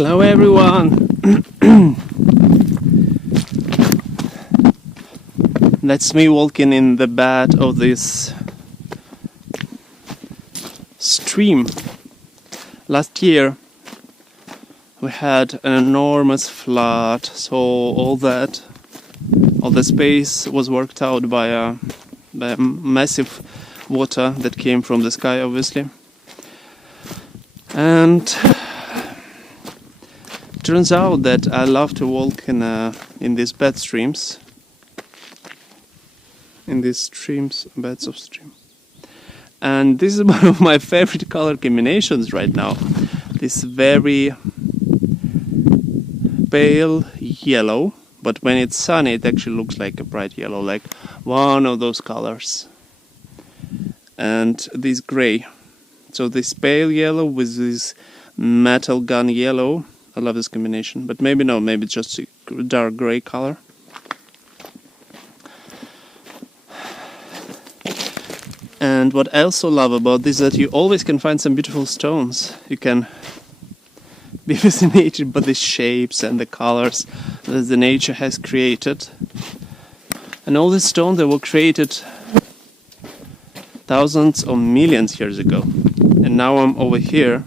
Hello everyone! That's me walking in the bed of this stream. Last year we had an enormous flood, so all the space was worked out by a massive water that came from the sky, obviously. And it turns out that I love to walk in these bed streams. In these streams, beds of stream. And this is one of my favorite color combinations right now. This very pale yellow, but when it's sunny it actually looks like a bright yellow, like one of those colors. And this gray. So this pale yellow with this metal gun yellow. I love this combination, but maybe it's just a dark gray color. And what I also love about this is that you always can find some beautiful stones. You can be fascinated by the shapes and the colors that the nature has created. And all these stones that were created thousands or millions years ago. And now I'm over here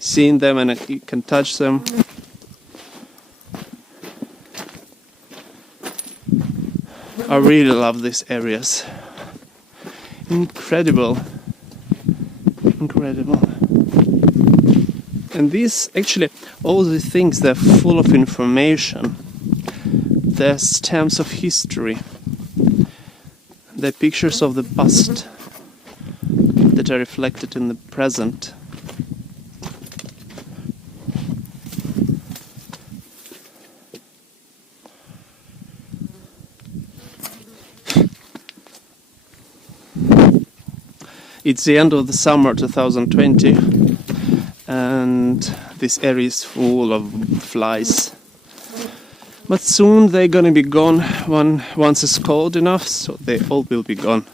seeing them and you can touch them. I really love these areas. Incredible. And these, actually, all these things, they're full of information. They're stamps of history. They're pictures of the past that are reflected in the present. It's the end of the summer 2020 and this area is full of flies. But soon they're gonna be gone once it's cold enough, so they all will be gone.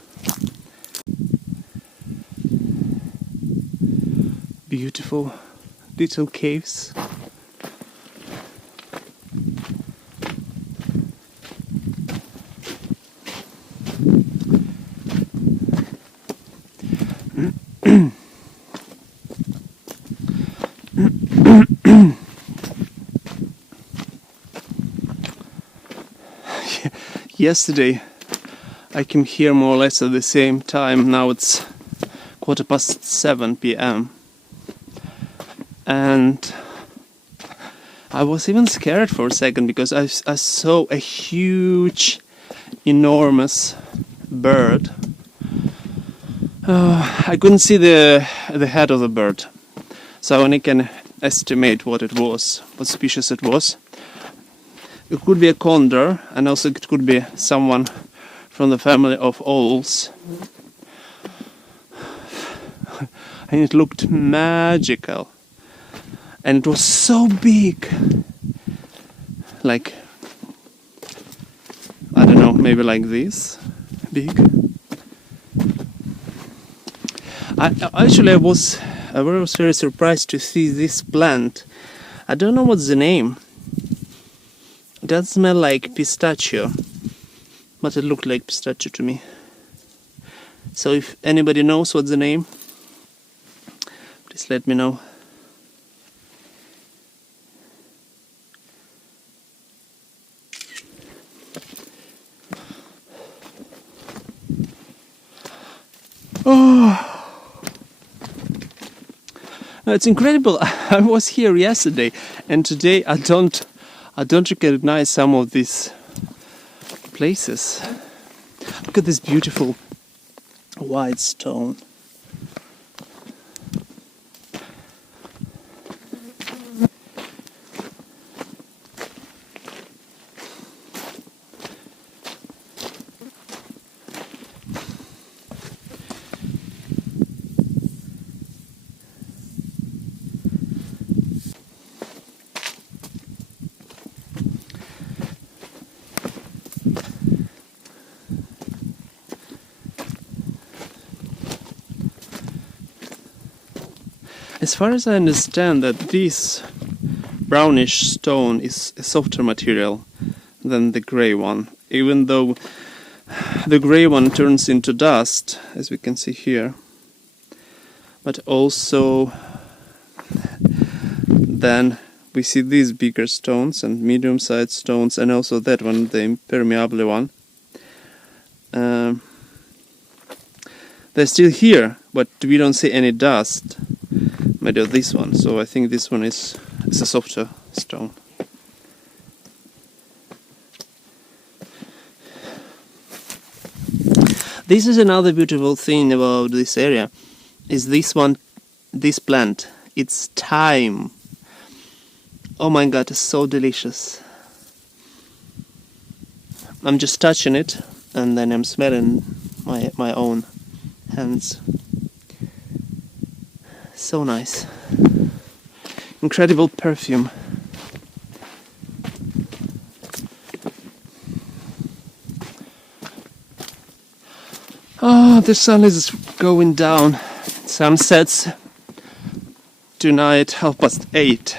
Beautiful little caves. Yesterday I came here more or less at the same time. Now it's 7:15 p.m. and I was even scared for a second because I saw a huge, enormous bird. I couldn't see the head of the bird, so I only can estimate what it was, what species it was. It could be a condor, and also it could be someone from the family of owls. And it looked magical. And it was so big. Like, I don't know, maybe like this big. I was very surprised to see this plant. I don't know what's the name. It does smell like pistachio, but it looked like pistachio to me. So if anybody knows what's the name, please let me know. Oh, it's incredible. I was here yesterday, and today I don't recognize some of these places. Look at this beautiful white stone. As far as I understand, that these brownish stone is a softer material than the grey one, even though the grey one turns into dust, as we can see here. But also then we see these bigger stones and medium-sized stones, and also that one, the impermeable one. They're still here, but we don't see any dust made of this one, so I think this one is a softer stone. This is another beautiful thing about this area, is this one, this plant. It's thyme. Oh my god, it's so delicious. I'm just touching it and then I'm smelling my own hands. So nice. Incredible perfume. Oh, the sun is going down. Sun sets tonight 8:30.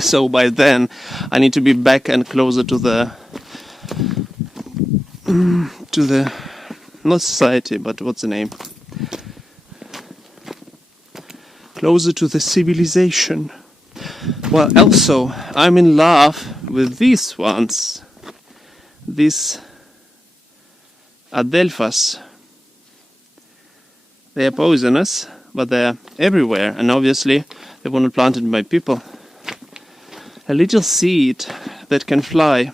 So by then I need to be back and closer to the not society, but what's the name? Closer to the civilization. Well, also I'm in love with these ones. These adelphas. They are poisonous, but they are everywhere, and obviously they were not planted by people. A little seed that can fly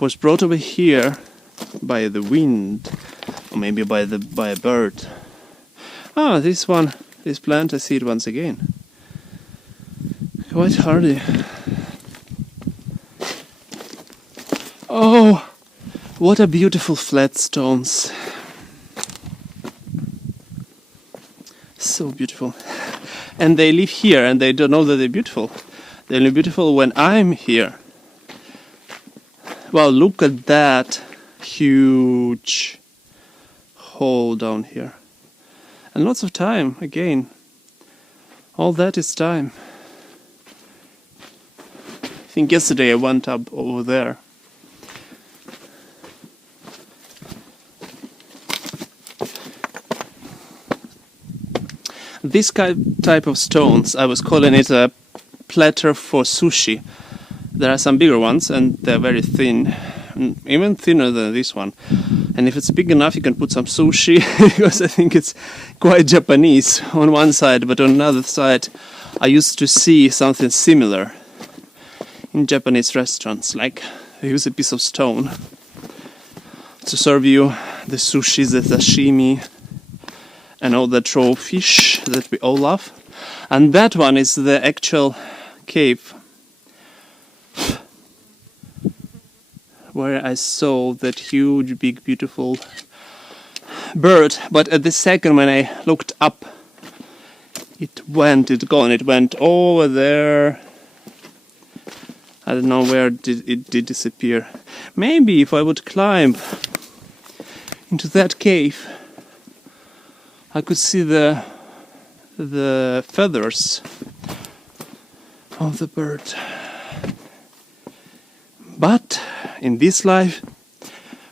was brought over here by the wind, or maybe by a bird. Ah, this plant I see it once again. Quite hardy. Oh, what a beautiful flat stones. So beautiful. And they live here and they don't know that they're beautiful. They're only beautiful when I'm here. Wow, look at that huge hole down here. And lots of thyme, again. All that is thyme. I think yesterday I went up over there. This type of stones, I was calling it a platter for sushi. There are some bigger ones and they're very thin, even thinner than this one. And if it's big enough you can put some sushi, because I think it's quite Japanese on one side, but on another side I used to see something similar in Japanese restaurants, like they use a piece of stone to serve you the sushi, the sashimi, and all that raw fish that we all love. And that one is the actual cave where I saw that huge, big, beautiful bird. But at the second when I looked up, it went over there. I don't know where it did disappear. Maybe if I would climb into that cave, I could see the feathers of the bird. But in this life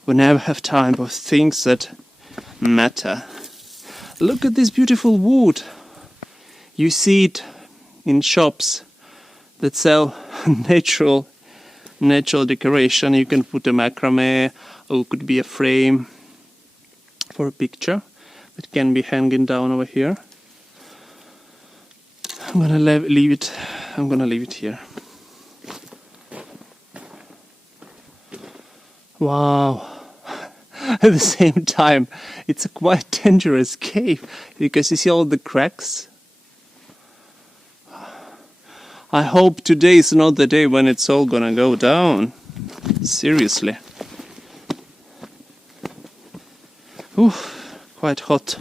we never have time for things that matter. Look at this beautiful wood. You see it in shops that sell natural decoration. You can put a macrame, or it could be a frame for a picture. It can be hanging down over here. I'm gonna leave it here. Wow. At the same time, it's a quite dangerous cave because you see all the cracks. I hope today is not the day when it's all gonna go down. Seriously. Oof. Quite hot.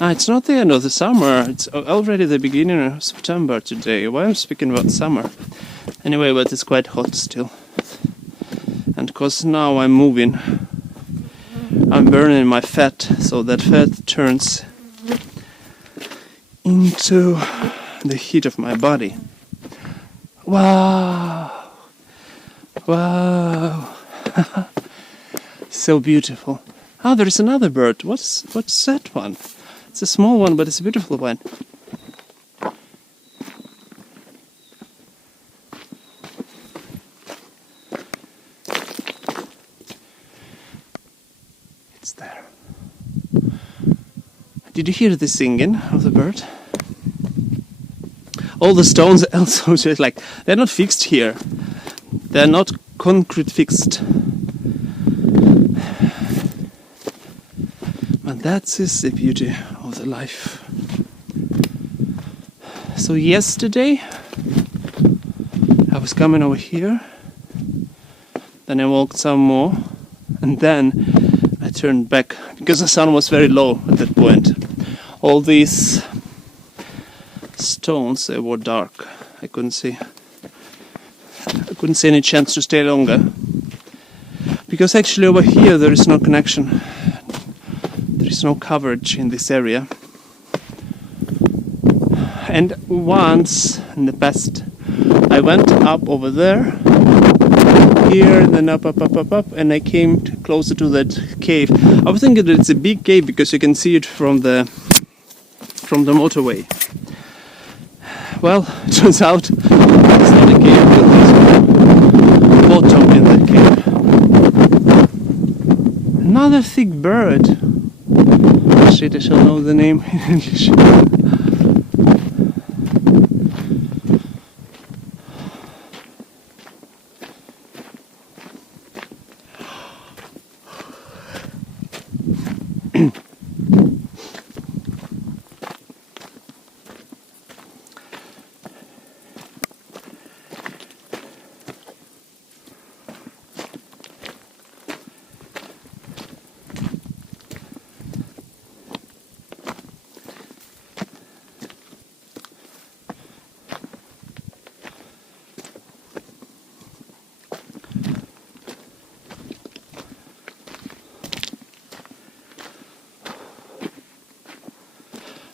It's not the end of the summer, it's already the beginning of September today. Why am I speaking about summer? Anyway, but it's quite hot still. And cause now I'm moving, I'm burning my fat, so that fat turns into the heat of my body. Wow! Wow! So beautiful. Oh, there is another bird. What's that one? It's a small one, but it's a beautiful one. It's there. Did you hear the singing of the bird? All the stones also just like they're not fixed here. They're not concrete fixed. And that is the beauty of the life. So yesterday I was coming over here, then I walked some more, and then I turned back because the sun was very low at that point. All these stones, they were dark. I couldn't see any chance to stay longer, because actually over here there is no connection. There is no coverage in this area. And once in the past I went up over there, here, and then up, and I came closer to that cave. I was thinking that it's a big cave because you can see it from the motorway. Well, it turns out it's not a cave, but there's a bottom in that cave. Another thick bird. Shit, I shall know the name in English.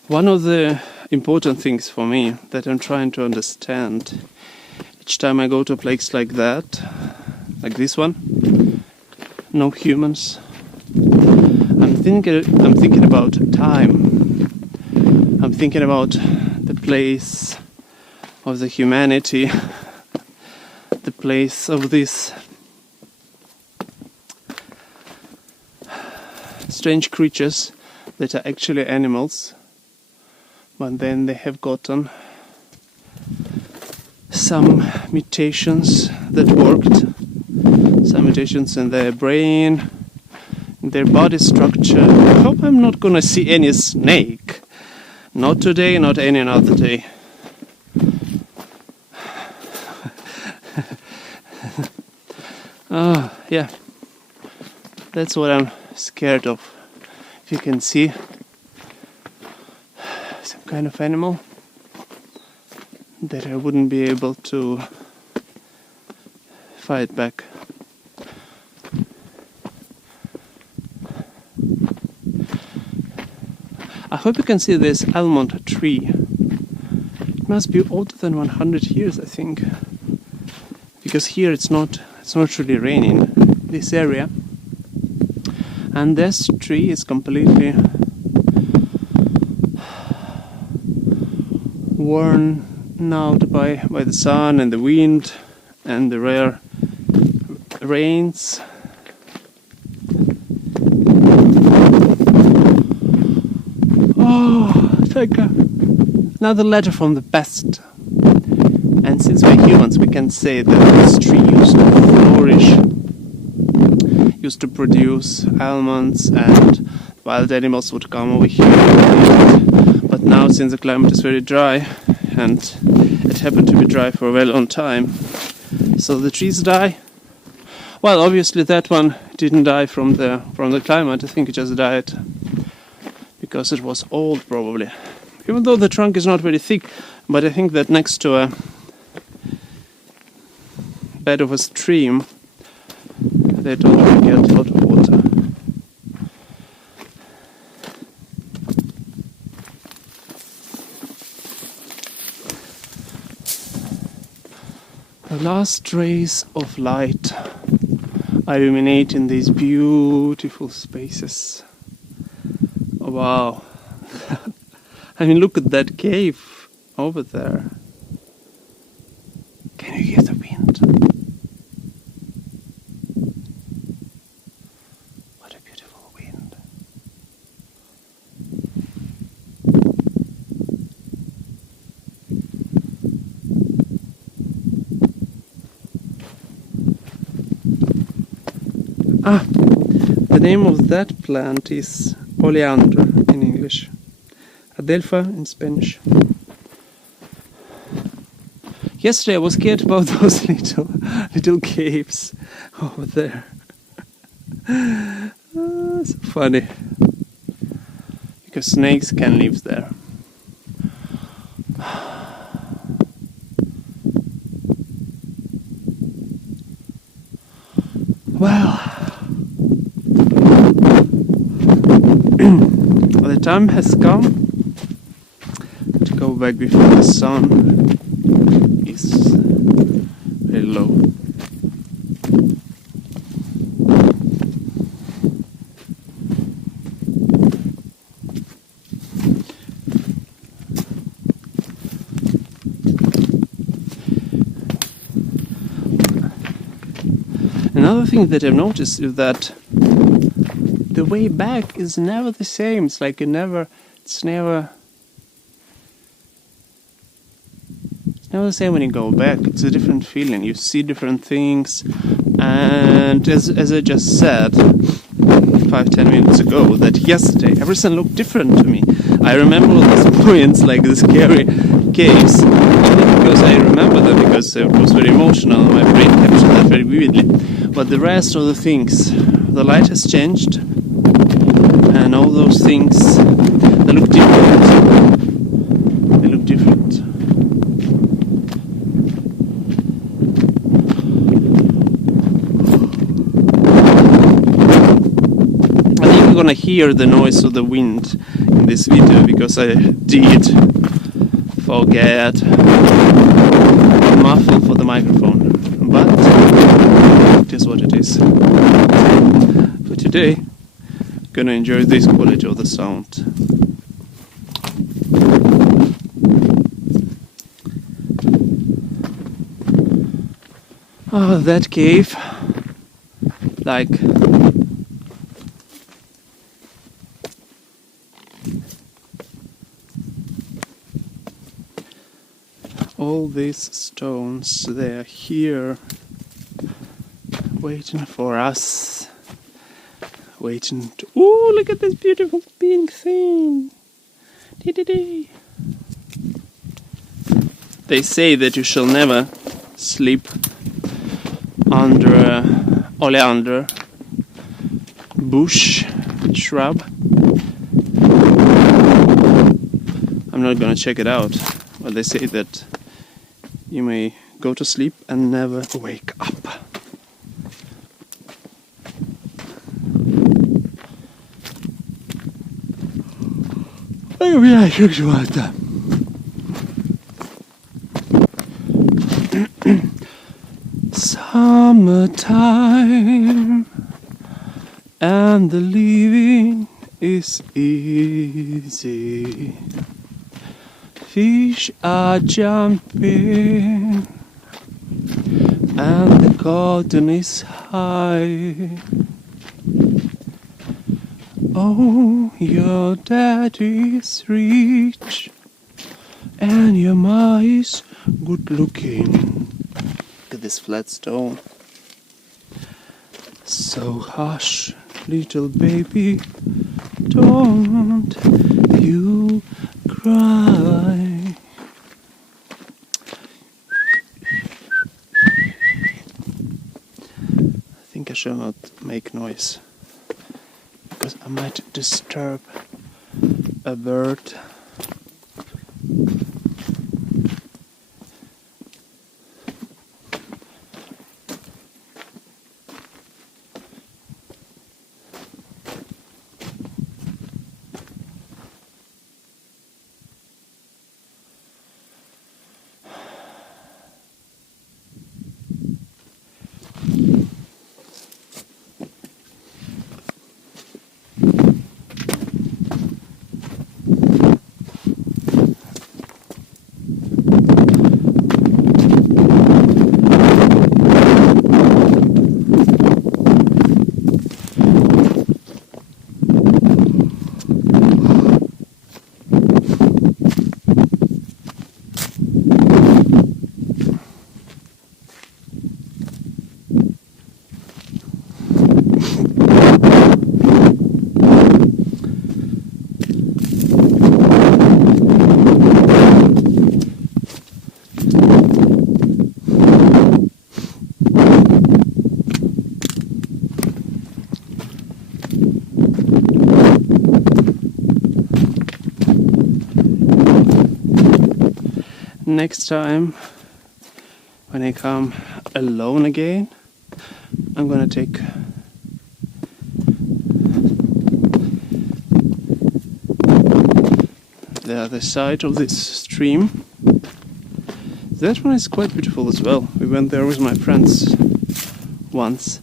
One of the important things for me that I'm trying to understand each time I go to a place like that, like this one, no humans, I'm thinking about time. I'm thinking about the place of the humanity, the place of these strange creatures that are actually animals. But then they have gotten some mutations that worked, some mutations in their brain, in their body structure. I hope I'm not gonna see any snake. Not today, not any other day. Yeah, that's what I'm scared of. If you can see kind of animal that I wouldn't be able to fight back. I hope you can see this almond tree. It must be older than 100 years, I think, because here it's not really raining, this area, and this tree is completely worn out by the sun and the wind and the rare rains. Oh, take another letter from the past. And since we're humans, we can say that this tree used to flourish, used to produce almonds, and wild animals would come over here. But now, since the climate is very dry, and it happened to be dry for a very long time, so the trees die. Well, obviously that one didn't die from the climate. I think it just died because it was old, probably. Even though the trunk is not very thick, but I think that next to a bed of a stream, they don't really get a lot of water. last rays of light illuminating these beautiful spaces. Oh, wow. I mean, look at that cave over there. Can you hear the wind? What a beautiful wind. The name of that plant is oleander in English, adelpha in Spanish. Yesterday I was scared about those little caves over there. So funny, because snakes can live there. Well, the time has come to go back before the sun is very low. Another thing that I've noticed is that the way back is never the same. It's like it's never the same when you go back. It's a different feeling. You see different things, and as I just said 5-10 minutes ago, that yesterday everything looked different to me. I remember all these points, like the scary caves, not because I remember them, because it was very emotional and my brain captured that very vividly. But the rest of the things, the light has changed, and all those things, they look different. They look different. I think you're gonna hear the noise of the wind in this video, because I did forget the muffle for the microphone. But it is what it is. For today, gonna enjoy this quality of the sound. Oh, that cave, like all these stones, they are here waiting for us, waiting to... Ooh, look at this beautiful pink thing! Dee-dee-dee. They say that you shall never sleep under a oleander bush, shrub. I'm not gonna check it out, but they say that you may go to sleep and never wake up. Summertime, and the living is easy. Fish are jumping, and the cotton is high. Oh, your daddy's rich, and your ma is good looking. Look at this flat stone. So hush, little baby, don't you cry. I think I shall not make noise, because I might disturb a bird. next time when I come alone again, I'm gonna take the other side of this stream. That one is quite beautiful as well. We went there with my friends once.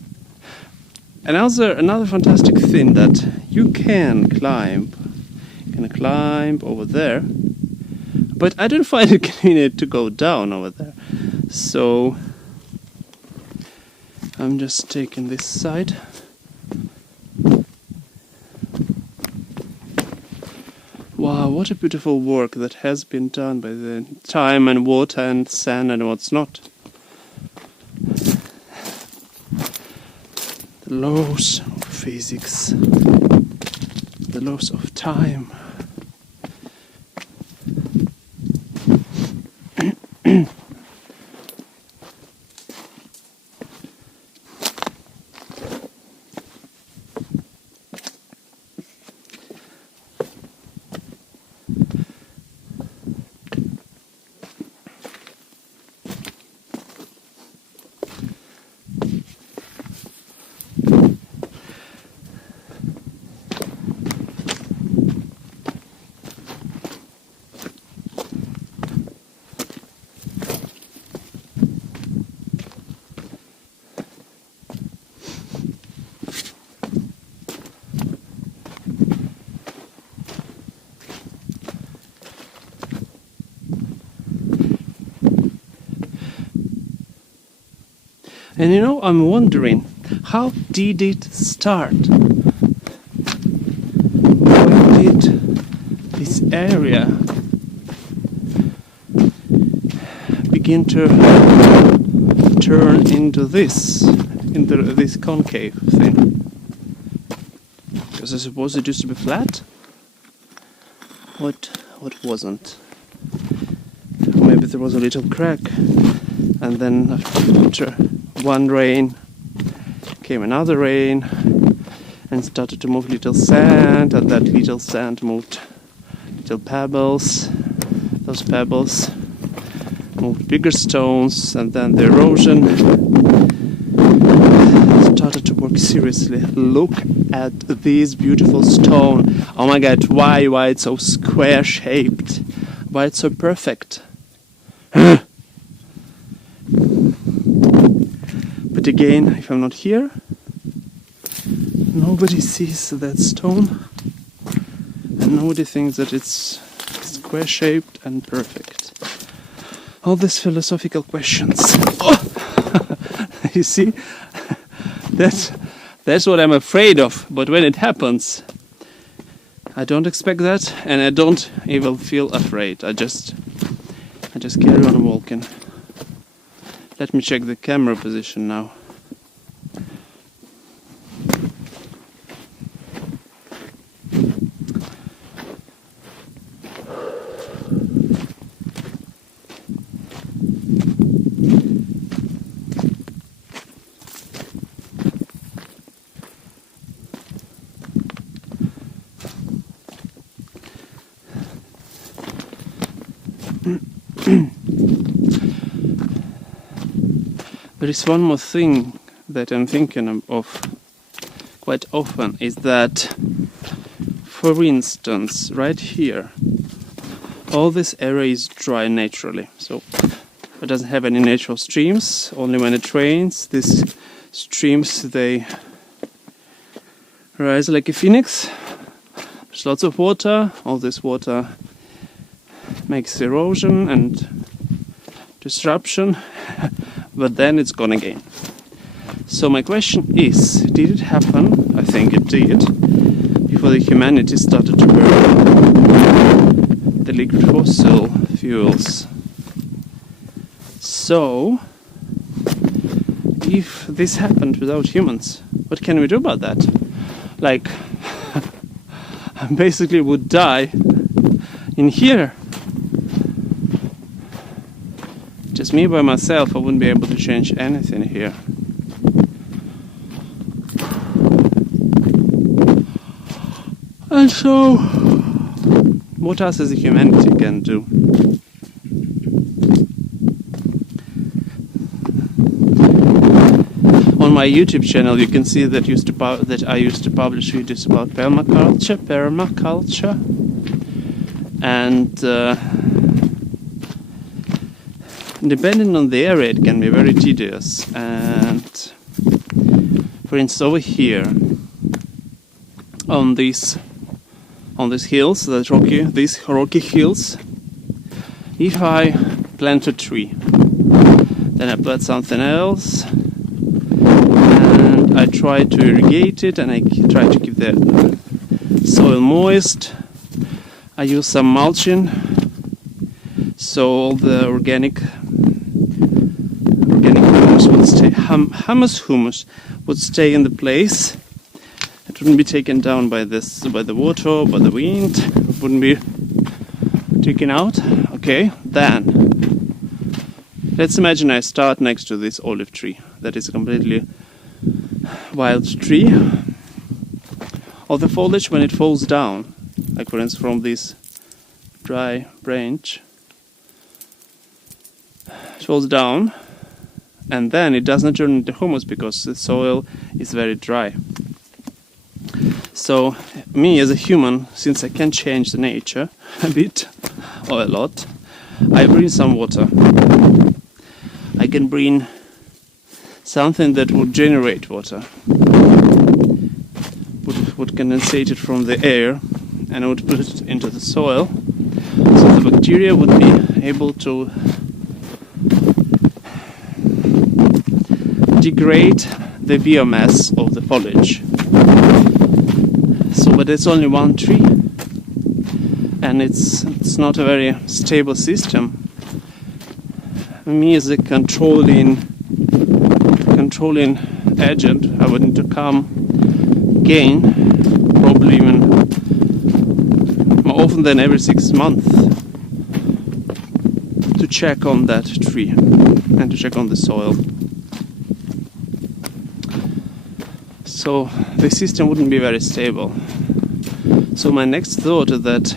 And also another fantastic thing that you can climb. You can climb over there, but I don't find it convenient to go down over there. So I'm just taking this side. Wow, what a beautiful work that has been done by the time and water and sand and what's not. The laws of physics, the laws of time. And you know, I'm wondering, how did it start? When did this area begin to turn into this concave thing? Because I suppose it used to be flat? What wasn't? Maybe there was a little crack, and then after one rain came another rain and started to move little sand, and that little sand moved little pebbles. Those pebbles moved bigger stones, and then the erosion started to work seriously. Look at this beautiful stone. Oh my god, why it's so square shaped? Why it's so perfect? But again, if I'm not here, nobody sees that stone, and nobody thinks that it's square-shaped and perfect. All these philosophical questions. Oh! You see, that's what I'm afraid of. But when it happens, I don't expect that, and I don't even feel afraid. I just carry on walking. Let me check the camera position now. There is one more thing that I'm thinking of quite often, is that, for instance, right here, all this area is dry naturally, so it doesn't have any natural streams. Only when it rains, these streams, they rise like a phoenix. There's lots of water. All this water makes erosion and disruption, but then it's gone again. So my question is, did it happen? I think it did, before the humanity started to burn the liquid fossil fuels. So, if this happened without humans, what can we do about that? Like, I basically would die in here. Just me by myself, I wouldn't be able to change anything here. And so, what else as a humanity can do? on my YouTube channel you can see that I used to publish videos about permaculture, and depending on the area it can be very tedious. And for instance, over here on these hills, these rocky hills, if I plant a tree, then I plant something else, and I try to irrigate it, and I try to keep the soil moist. I use some mulching, so all the organic humus would stay. Humus would stay in the place. It wouldn't be taken down by the water, by the wind. It wouldn't be taken out. Okay, then let's imagine I start next to this olive tree. That is a completely wild tree. All the foliage, when it falls down, like for instance from this dry branch, it falls down, and then it doesn't turn into humus because the soil is very dry. So me as a human, since I can change the nature a bit or a lot, I bring some water. I can bring something that would generate water, would condensate it from the air, and I would put it into the soil, so the bacteria would be able to degrade the biomass of the foliage. So, but it's only one tree, and it's not a very stable system. Me as a controlling agent, I would need to come again, probably even more often than every 6 months, to check on that tree and to check on the soil. So the system wouldn't be very stable. So my next thought is that